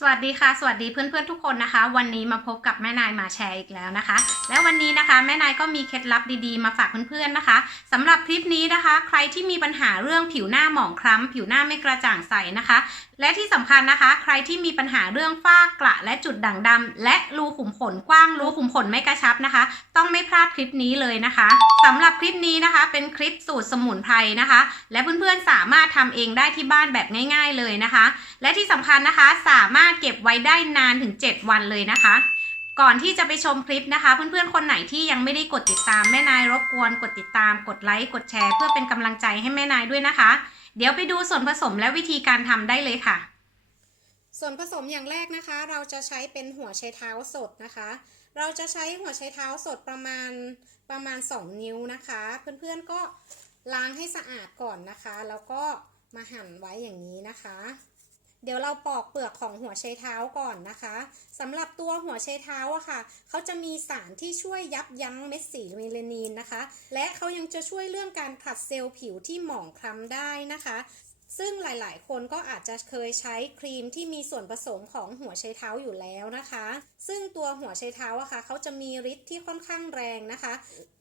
สวัสดีค่ะ สวัสดีเพื่อนๆทุกคนนะคะ วันนี้มาพบกับแม่นายมาแชร์อีกแล้วนะคะ และวันนี้นะคะ แม่นายก็มีเคล็ดลับดีๆ มาฝากเพื่อนๆนะคะสำหรับคลิปนี้นะคะ ใครที่มีปัญหาเรื่องผิวหน้าหมองคล้ำผิวหน้าไม่กระจ่างใสนะคะ และที่สำคัญนะคะ ใครที่มีปัญหาเรื่องฝ้ากระและจุดด่างดำและรูขุมขนกว้างรูขุมขนไม่กระชับนะคะ ต้องไม่พลาดคลิปนี้เลยนะคะสำหรับคลิปนี้นะคะ เป็นคลิปสูตรสมุนไพรนะคะ และเพื่อนๆสามารถทำเองได้ที่บ้านแบบง่าย ๆเลยนะคะ และที่สำคัญนะคะสามารถเก็บไว้ได้นานถึง 7 วันเลยนะคะ ก่อนที่จะไปชมคลิปนะคะ เพื่อนๆคนไหนที่ยังไม่ได้กดติดตามแม่นายรบกวนกดติดตาม กดไลค์กดแชร์เพื่อเป็นกำลังใจให้แม่นายด้วยนะคะ เดี๋ยวไปดูส่วนผสมและวิธีการทำได้เลยค่ะ ส่วนผสมอย่างแรกนะคะ เราจะใช้เป็นหัวไชเท้าสดนะคะ เราจะใช้หัวไชเท้าสดประมาณประมาณ 2 นิ้วนะคะ เพื่อนๆก็ล้างให้สะอาดก่อนนะคะ แล้วก็มาหั่นไว้อย่างนี้นะคะ เดี๋ยวเราปอกเปลือกของหัวไชเท้าก่อนนะคะสำหรับตัวหัวไชเท้าอะค่ะเขาจะมีสารที่ช่วยยับยั้งเม็ดสีเมลานินนะคะ และเขายังจะช่วยเรื่องการผัดเซลล์ผิวที่หมองคล้ำได้นะคะ ซึ่งหลายๆ คนก็อาจจะเคยใช้ครีมที่มีส่วนผสมของหัวไชเท้าอยู่แล้วนะคะ ซึ่งตัวหัวไชเท้าอะค่ะเขาจะมีฤทธิ์ที่ค่อนข้างแรงนะคะ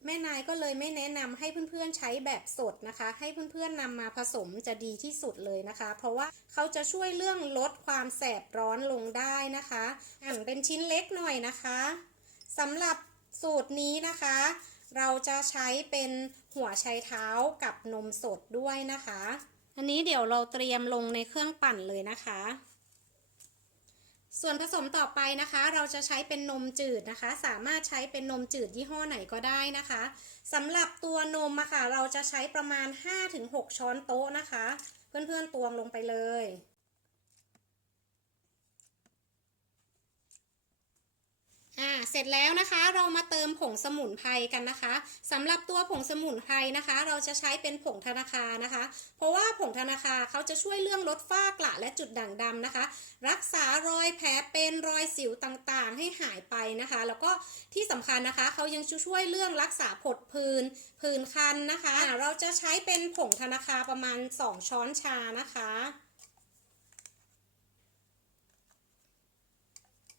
แม่นายก็เลยไม่แนะนำให้เพื่อนๆใช้แบบสดนะคะ ให้เพื่อนๆนำมาผสมจะดีที่สุดเลยนะคะ เพราะว่าเขาจะช่วยเรื่องลดความแสบร้อนลงได้นะคะหั่นเป็นชิ้นเล็กหน่อยนะคะสำหรับสูตรนี้นะคะ เราจะใช้เป็นหัวไชเท้ากับนมสดด้วยนะคะ อันนี้เดี๋ยวเราเตรียมลงในเครื่องปั่นเลยนะคะ ส่วนผสมต่อไปนะคะ เราจะใช้เป็นนมจืดนะคะ สามารถใช้เป็นนมจืดยี่ห้อไหนก็ได้นะคะสำหรับตัวนมอะค่ะเราจะใช้ประมาณ 5-6 ช้อนโต๊ะนะคะ เพื่อนๆตวงลงไปเลย อ่า เสร็จแล้วนะคะเรามาเติมผงสมุนไพรกันนะคะสำหรับตัวผงสมุนไพรนะคะ เราจะใช้เป็นผงธนาคารนะคะ เพราะว่าผงธนาคารเขาจะช่วยเรื่องลดฝ้ากระและจุดด่างดำนะคะ รักษารอยแผลเป็นรอยสิวต่างๆ ให้หายไปนะคะ แล้วก็ที่สำคัญนะคะเขายังช่วยเรื่องรักษาผดผื่นผื่นคันนะคะ เราจะใช้เป็นผงธนาคารประมาณ 2 ช้อนชานะคะ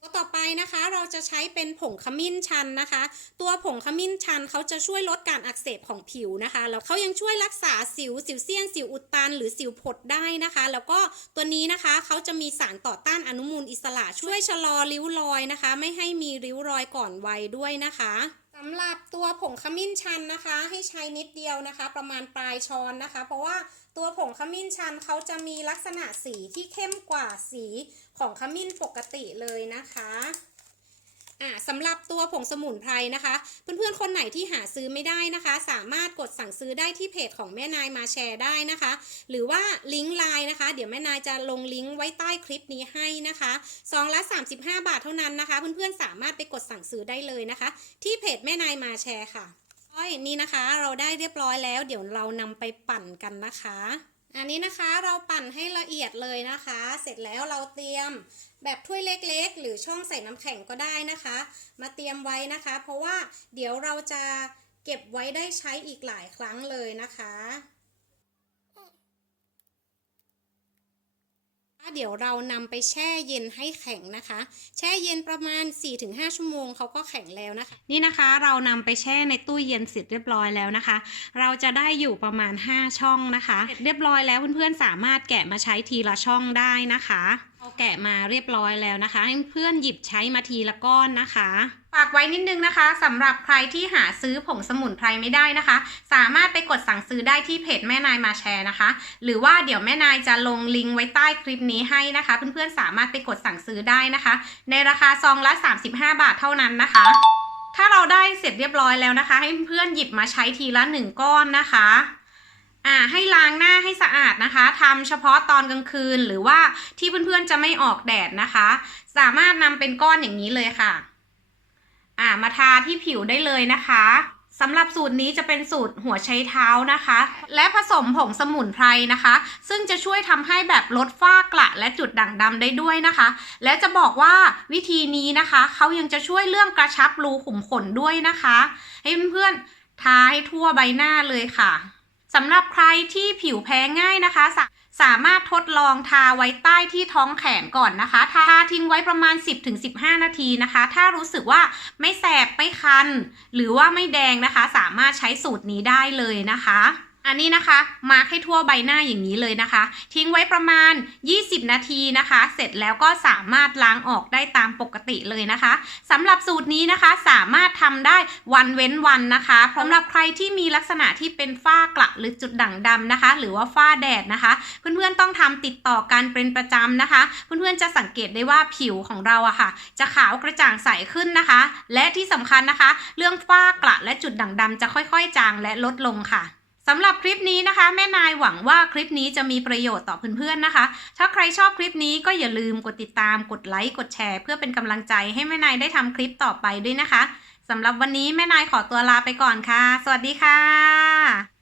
ตัวต่อไปนะคะเราจะใช้เป็นผงขมิ้นชันนะคะ ตัวผงขมิ้นชันเขาจะช่วยลดการอักเสบของผิวนะคะแล้วเขายังช่วยรักษาสิวสิวเซียนสิวอุดตัน หรือสิวผดได้นะคะ แล้วก็ตัวนี้นะคะเขาจะมีสารต่อต้านอนุมูลอิสระช่วยชะลอริ้วรอยนะคะ ไม่ให้มีริ้วรอยก่อนวัยด้วยนะคะสำหรับตัวผงขมิ้นชันนะคะ ให้ใช้นิดเดียวนะคะ ประมาณปลายช้อนนะคะ เพราะว่า ตัวผงขมิ้นชันเขาจะมีลักษณะสีที่เข้มกว่าสีของขมิ้นปกติเลยนะคะอ่าสำหรับตัวผงสมุนไพรนะคะ เพื่อนๆคนไหนที่หาซื้อไม่ได้นะคะ สามารถกดสั่งซื้อได้ที่เพจของแม่นายมาแชร์ได้นะคะ หรือว่าลิงก์ไลน์นะคะ เดี๋ยวแม่นายจะลงลิงก์ไว้ใต้คลิปนี้ให้นะคะซองละ35 บาทเท่านั้นนะคะ เพื่อนๆสามารถไปกดสั่งซื้อได้เลยนะคะ ที่เพจแม่นายมาแชร์ค่ะ อ้อยนี่นะคะเราได้เรียบร้อยแล้ว เดี๋ยวเรานำไปปั่นกันนะคะ อันนี้นะคะเราปั่นให้ละเอียดเลยนะคะ เสร็จแล้วเราเตรียมแบบถ้วยเล็กๆ หรือช่องใส่น้ำแข็งก็ได้นะคะ มาเตรียมไว้นะคะ เพราะว่าเดี๋ยวเราจะเก็บไว้ได้ใช้อีกหลายครั้งเลยนะคะ เดี๋ยวเรานำไปแช่เย็นให้แข็งนะคะ แช่เย็นประมาณ 4-5 ชั่วโมงเขาก็แข็งแล้วนะคะ นี่นะคะเรานำไปแช่ในตู้เย็นเสร็จเรียบร้อยแล้วนะคะ เราจะได้อยู่ประมาณ 5 ช่องนะคะเรียบร้อยแล้วเพื่อนๆสามารถแกะมาใช้ทีละช่องได้นะคะเราแกะมาเรียบร้อยแล้วนะคะ ให้เพื่อนหยิบใช้มาทีละก้อนนะคะ ฝากไว้นิดนึงนะคะสำหรับใครที่หาซื้อผงสมุนไพรไม่ได้นะคะ สามารถไปกดสั่งซื้อได้ที่เพจแม่นายมาแชร์นะคะ หรือว่าเดี๋ยวแม่นายจะลงลิงก์ไว้ใต้คลิปนี้ให้นะคะ เพื่อนๆสามารถไปกดสั่งซื้อได้นะคะ ในราคาซองละ 35 บาทเท่านั้นนะคะ ถ้าเราได้เสร็จเรียบร้อยแล้วนะคะ ให้เพื่อนหยิบมาใช้ทีละหนึ่งก้อนนะคะอ่าให้ล้างหน้าให้สะอาดนะคะทำเฉพาะตอนกลางคืนหรือว่าที่เพื่อนๆจะไม่ออกแดดนะคะ สามารถนำเป็นก้อนอย่างนี้เลยค่ะ อ่ามาทาที่ผิวได้เลยนะคะสำหรับสูตรนี้จะเป็นสูตรหัวไชเท้านะคะ และผสมผงสมุนไพรนะคะ ซึ่งจะช่วยทำให้แบบลดฝ้ากระและจุดด่างดำได้ด้วยนะคะ และจะบอกว่าวิธีนี้นะคะเขายังจะช่วยเรื่องกระชับรูขุมขนด้วยนะคะ ให้เพื่อนๆทาให้ทั่วใบหน้าเลยค่ะสำหรับใครที่ผิวแพ้ง่ายนะคะสา สามารถทดลองทาไว้ใต้ที่ท้องแขนก่อนนะคะ ทาทิ้งไว้ประมาณ 10-15 นาทีนะคะ ถ้ารู้สึกว่าไม่แสบไม่คัน หรือว่าไม่แดงนะคะ สามารถใช้สูตรนี้ได้เลยนะคะ อันนี้นะคะมาร์คให้ทั่วใบหน้าอย่างนี้เลยนะคะ ทิ้งไว้ประมาณ 20 นาทีนะคะ เสร็จแล้วก็สามารถล้างออกได้ตามปกติเลยนะคะสำหรับสูตรนี้นะคะสามารถทำได้วันเว้นวันนะคะสำหรับใครที่มีลักษณะที่เป็นฝ้ากระหรือจุดด่างดำนะคะ หรือว่าฝ้าแดดนะคะ เพื่อนๆต้องทำติดต่อกันเป็นประจำนะคะ เพื่อนๆจะสังเกตได้ว่าผิวของเราอะค่ะ จะขาวกระจ่างใสขึ้นนะคะ และที่สำคัญนะคะ เรื่องฝ้ากระและจุดด่างดำจะค่อยๆ จางและลดลงค่ะ สำหรับคลิปนี้นะคะ แม่นายหวังว่าคลิปนี้จะมีประโยชน์ต่อเพื่อนๆนะคะ ถ้าใครชอบคลิปนี้ก็อย่าลืมกดติดตามกดไลค์กดแชร์ เพื่อเป็นกำลังใจให้แม่นายได้ทำคลิปต่อไปด้วยนะคะสำหรับวันนี้แม่นายขอตัวลาไปก่อนค่ะ สวัสดีค่ะ